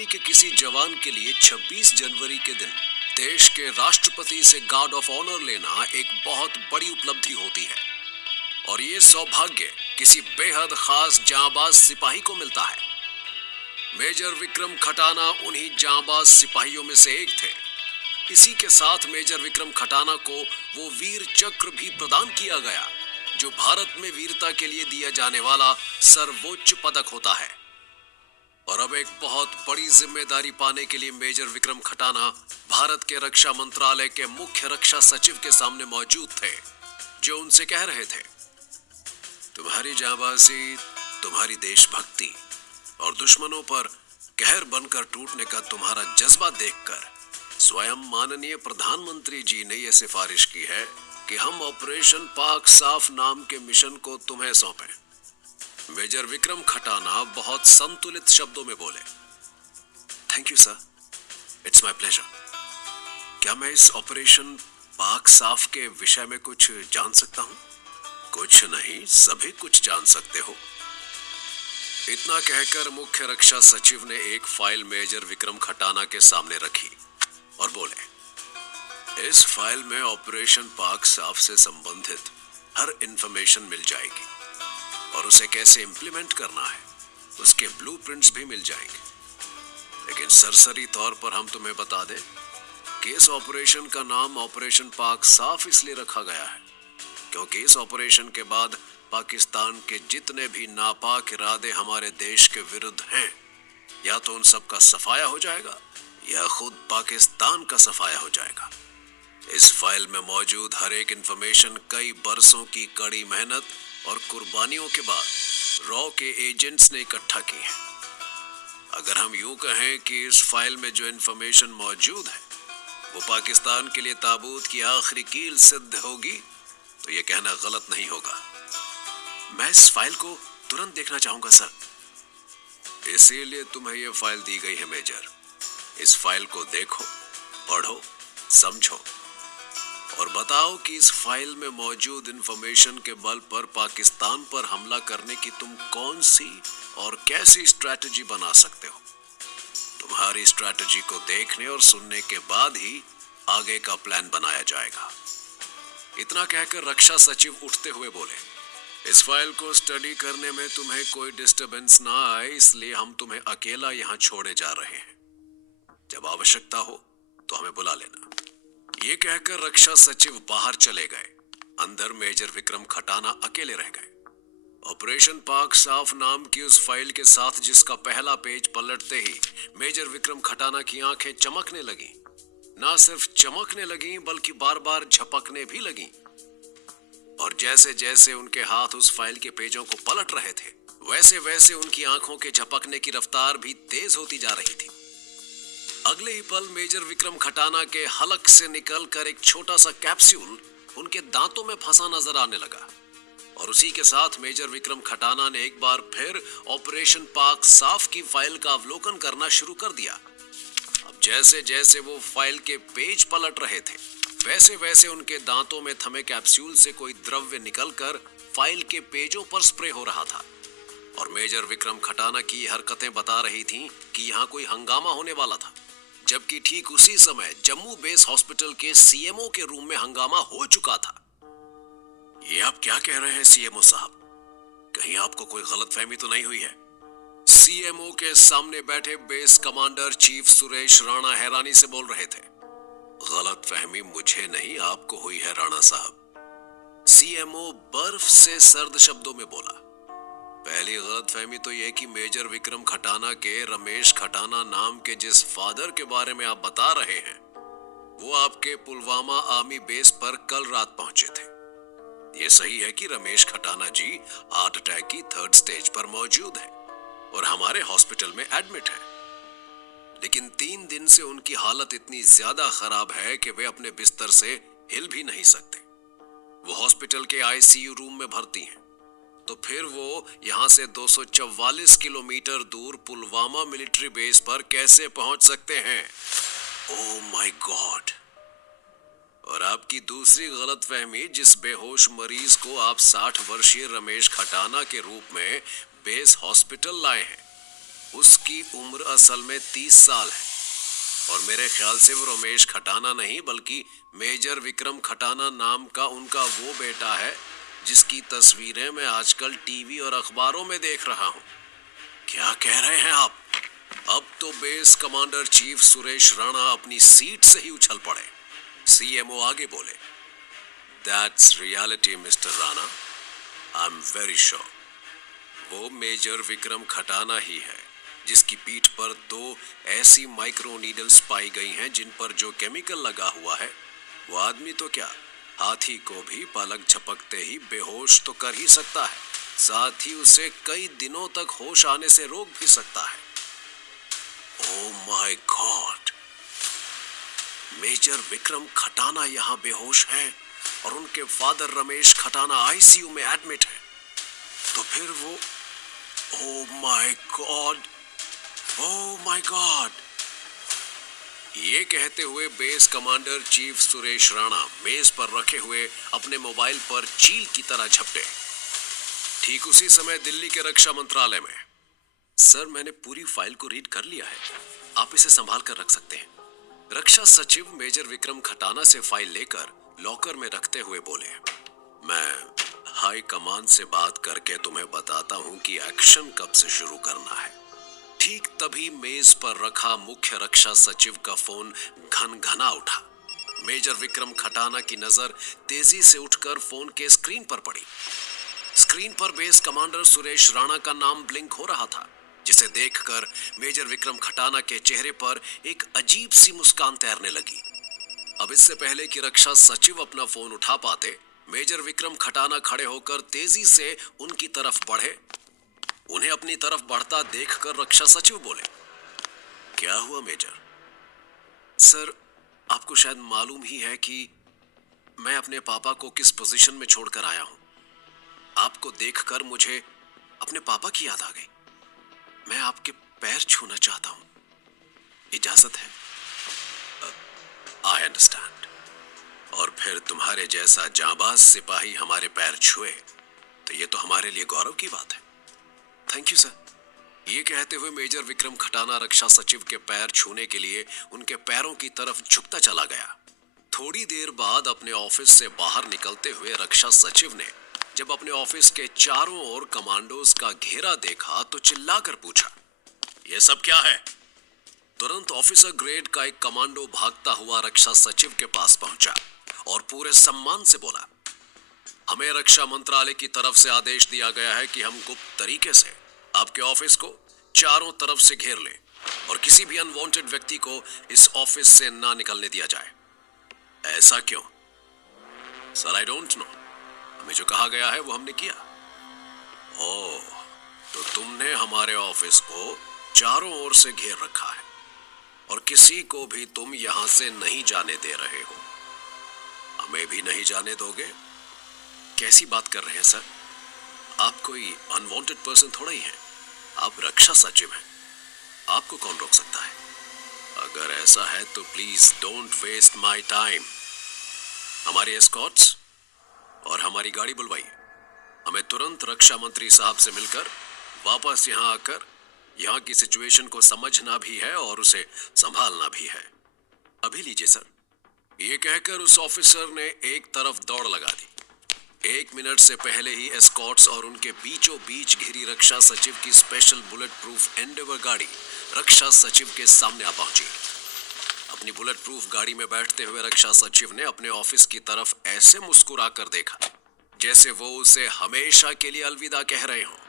Army के किसी जवान के लिए 26 जनवरी के दिन देश के राष्ट्रपति से गार्ड ऑफ ऑनर लेना एक बहुत बड़ी उपलब्धि होती है और ये सौभाग्य किसी बेहद खास जांबाज सिपाही को मिलता है। मेजर विक्रम खटाना उन्हीं जांबाज सिपाहियों में से एक थे। इसी के साथ मेजर विक्रम खटाना को वो वीर चक्र भी प्रदान किया गया जो भारत में वीरता के लिए दिया जाने वाला सर्वोच्च पदक होता है। और अब एक बहुत बड़ी जिम्मेदारी पाने के लिए मेजर विक्रम खटाना भारत के रक्षा मंत्रालय के मुख्य रक्षा सचिव के सामने मौजूद थे, जो उनसे कह रहे थे, तुम्हारी जांबाजी, तुम्हारी देशभक्ति और दुश्मनों पर कहर बनकर टूटने का तुम्हारा जज्बा देखकर स्वयं माननीय प्रधानमंत्री जी ने यह सिफारिश की है कि हम ऑपरेशन पाक साफ नाम के मिशन को तुम्हें सौंपें। मेजर विक्रम खटाना बहुत संतुलित शब्दों में बोले, thank you sir, it's my pleasure. क्या मैं इस ऑपरेशन पाक साफ के विषय में कुछ जान सकता हूं? कुछ नहीं, सभी कुछ जान सकते हो। इतना कहकर मुख्य रक्षा सचिव ने एक फाइल मेजर विक्रम खटाना के सामने रखी और बोले, इस फाइल में ऑपरेशन पाक साफ से संबंधित हर इंफॉर्मेशन मिल जाएगी और उसे कैसे इंप्लीमेंट करना है उसके ब्लूप्रिंट्स भी मिल जाएंगे। लेकिन सरसरी तौर पर हम तुम्हें बता दें कि इस ऑपरेशन का नाम ऑपरेशन पाक साफ इसलिए रखा गया है क्योंकि इस ऑपरेशन के बाद पाकिस्तान के जितने भी नापाक इरादे हमारे देश के विरुद्ध हैं, या तो उन सब का सफाया हो जाएगा या खुद पाकिस्तान का सफाया हो जाएगा। इस फाइल में मौजूद हर एक इंफॉर्मेशन कई बरसों की कड़ी मेहनत और कुर्बानियों के बाद रॉ के एजेंट्स ने इकट्ठा की है। अगर हम यूं कहें कि इस फाइल में जो इंफॉर्मेशन मौजूद है वो पाकिस्तान के लिए ताबूत की आखिरी कील सिद्ध होगी तो ये कहना गलत नहीं होगा। मैं इस फाइल को तुरंत देखना चाहूंगा सर। इसीलिए तुम्हें यह फाइल दी गई है मेजर। इस फाइल को देखो, पढ़ो, समझो और बताओ कि इस फाइल में मौजूद इंफॉर्मेशन के बल पर पाकिस्तान पर हमला करने की तुम कौन सी और कैसी स्ट्रैटेजी बना सकते हो। तुम्हारी स्ट्रैटेजी को देखने और सुनने के बाद ही आगे का प्लान बनाया जाएगा। इतना कहकर रक्षा सचिव उठते हुए बोले, इस फाइल को स्टडी करने में तुम्हें कोई डिस्टरबेंस ना आए इसलिए हम तुम्हें अकेला यहाँ छोड़े जा रहे हैं। जब आवश्यकता हो तो हमें बुला लेना। ये कहकर रक्षा सचिव बाहर चले गए। अंदर मेजर विक्रम खटाना अकेले रह गए। ऑपरेशन पाक साफ नाम की उस फाइल के साथ जिसका पहला पेज पलटते ही मेजर विक्रम खटाना की आंखें चमकने लगीं। ना सिर्फ चमकने लगीं बल्कि बार बार झपकने भी लगीं। और जैसे जैसे उनके हाथ उस फाइल के पेजों को पलट रहे थे वैसे वैसे उनकी आंखों के झपकने की रफ्तार भी तेज होती जा रही थी। अगले ही पल मेजर विक्रम खटाना के हलक से निकलकर एक छोटा सा कैप्सूल उनके दांतों में फंसा नजर आने लगा और उसी के साथ मेजर विक्रम खटाना ने एक बार फिर ऑपरेशन पाक साफ की फाइल का अवलोकन करना शुरू कर दिया। अब जैसे जैसे वो फाइल के पेज पलट रहे थे वैसे वैसे उनके दांतों में थमे कैप्सूल से कोई द्रव्य निकलकर फाइल के पेजों पर स्प्रे हो रहा था और मेजर विक्रम खटाना की हरकतें बता रही थीं कि यहाँ कोई हंगामा होने वाला था। जबकि ठीक उसी समय जम्मू बेस हॉस्पिटल के सीएमओ के रूम में हंगामा हो चुका था। ये आप क्या कह रहे हैं सीएमओ साहब? कहीं आपको कोई गलतफहमी तो नहीं हुई है? सीएमओ के सामने बैठे base commander chief Suresh Rana हैरानी से बोल रहे थे। गलतफहमी मुझे नहीं, आपको हुई है राणा साहब। सीएमओ बर्फ से सर्द शब्दों में बोला। पहली गलतफहमी तो यह कि मेजर विक्रम खटाना के रमेश खटाना नाम के जिस फादर के बारे में आप बता रहे हैं वो आपके पुलवामा आर्मी बेस पर कल रात पहुंचे थे। ये सही है कि रमेश खटाना जी हार्ट अटैक की 3rd स्टेज पर मौजूद हैं और हमारे हॉस्पिटल में एडमिट हैं। लेकिन 3 दिन से उनकी हालत इतनी ज्यादा खराब है कि वे अपने बिस्तर से हिल भी नहीं सकते। वो हॉस्पिटल के आईसीयू रूम में भर्ती हैं। तो फिर वो यहां से 244 किलोमीटर दूर पुलवामा मिलिट्री बेस पर कैसे पहुंच सकते हैं? ओह माय गॉड। और आपकी दूसरी गलतफहमी, जिस बेहोश मरीज को आप 60 वर्षीय रमेश खटाना के रूप में बेस हॉस्पिटल लाए हैं उसकी उम्र असल में 30 साल है और मेरे ख्याल से वो रमेश खटाना नहीं बल्कि मेजर विक्रम खटाना नाम का उनका वो बेटा है जिसकी तस्वीरें मैं आजकल टीवी और अखबारों में देख रहा हूँ। क्या कह रहे हैं आप? अब तो base commander chief Suresh Rana अपनी सीट से ही उछल पड़े। सीएमओ आगे बोले, that's reality mister Rana, I am very sure. वो मेजर विक्रम खटाना ही है जिसकी पीठ पर 2 ऐसी माइक्रो नीडल्स पाई गई हैं जिन पर जो केमिकल लगा हुआ है वो आदमी तो क्या, हाथी को भी पलक झपकते ही बेहोश तो कर ही सकता है, साथ ही उसे कई दिनों तक होश आने से रोक भी सकता है। Oh my god, major Vikram Khatana यहाँ बेहोश हैं और उनके फादर रमेश खटाना आईसीयू में एडमिट है। तो फिर वो, oh my god, oh my god. ये कहते हुए base commander chief Suresh Rana मेज पर रखे हुए अपने मोबाइल पर चील की तरह झपटे। ठीक उसी समय दिल्ली के रक्षा मंत्रालय में, सर मैंने पूरी फाइल को रीड कर लिया है, आप इसे संभाल कर रख सकते हैं। रक्षा सचिव मेजर विक्रम खटाना से फाइल लेकर लॉकर में रखते हुए बोले, मैं हाई कमान से बात करके तुम्हें बताता हूं कि एक्शन कब से शुरू करना है। ठीक तभी मेज पर रखा मुख्य रक्षा सचिव का फोन घनघना उठा। मेजर विक्रम खटाना की नजर तेजी से उठकर फोन के स्क्रीन पर पड़ी। स्क्रीन पर बेस कमांडर सुरेश राणा का नाम ब्लिंक हो रहा था, जिसे देखकर मेजर विक्रम खटाना के चेहरे पर एक अजीब सी मुस्कान तैरने लगी। अब इससे पहले कि रक्षा सचिव अपना फोन उठा पाते, मेजर विक्रम खटाना खड़े होकर तेजी से उनकी तरफ बढ़े। उन्हें अपनी तरफ बढ़ता देखकर रक्षा सचिव बोले, क्या हुआ मेजर? सर आपको शायद मालूम ही है कि मैं अपने पापा को किस पोजीशन में छोड़कर आया हूं। आपको देखकर मुझे अपने पापा की याद आ गई। मैं आपके पैर छूना चाहता हूं, इजाजत है? I understand. और फिर तुम्हारे जैसा जांबाज सिपाही हमारे पैर छुए तो ये तो हमारे लिए गौरव की बात है। Thank you sir. ये कहते हुए मेजर विक्रम खटाना रक्षा सचिव के पैर छूने के लिए उनके पैरों की तरफ झुकता चला गया। थोड़ी देर बाद अपने ऑफिस से बाहर निकलते हुए रक्षा सचिव ने जब अपने ऑफिस के चारों ओर कमांडोज का घेरा देखा तो चिल्लाकर पूछा, ये सब क्या है? तुरंत ऑफिसर ग्रेड का एक कमांडो भागता हुआ रक्षा सचिव के पास पहुंचा और पूरे सम्मान से बोला, हमें रक्षा मंत्रालय की तरफ से आदेश दिया गया है कि हम गुप्त तरीके से आपके ऑफिस को चारों तरफ से घेर लें और किसी भी अनवांटेड व्यक्ति को इस ऑफिस से ना निकलने दिया जाए। ऐसा क्यों? सर आई डोंट नो, हमें जो कहा गया है वो हमने किया। ओह, तो तुमने हमारे ऑफिस को चारों ओर से घेर रखा है और किसी को भी तुम यहां से नहीं जाने दे रहे हो। हमें भी नहीं जाने दोगे? कैसी बात कर रहे हैं सर? आप कोई अनवांटेड पर्सन थोड़ा ही हैं। आप रक्षा सचिव हैं, आपको कौन रोक सकता है? अगर ऐसा है तो please don't waste my time. हमारे एस्कॉर्ट्स और हमारी गाड़ी बुलवाइए। हमें तुरंत रक्षा मंत्री साहब से मिलकर वापस यहाँ आकर यहाँ की सिचुएशन को समझना भी है और उसे संभालना भी है। अभी लीजिए सर। ये कहकर उस ऑफिसर ने एक तरफ दौड़ लगा दी। 1 मिनट से पहले ही एस्कॉर्ट्स और उनके बीचों बीच घिरी रक्षा सचिव की स्पेशल बुलेट प्रूफ एंडेवर गाड़ी रक्षा सचिव के सामने आ पहुंची। अपनी बुलेट प्रूफ गाड़ी में बैठते हुए रक्षा सचिव ने अपने ऑफिस की तरफ ऐसे मुस्कुराकर देखा जैसे वो उसे हमेशा के लिए अलविदा कह रहे हों।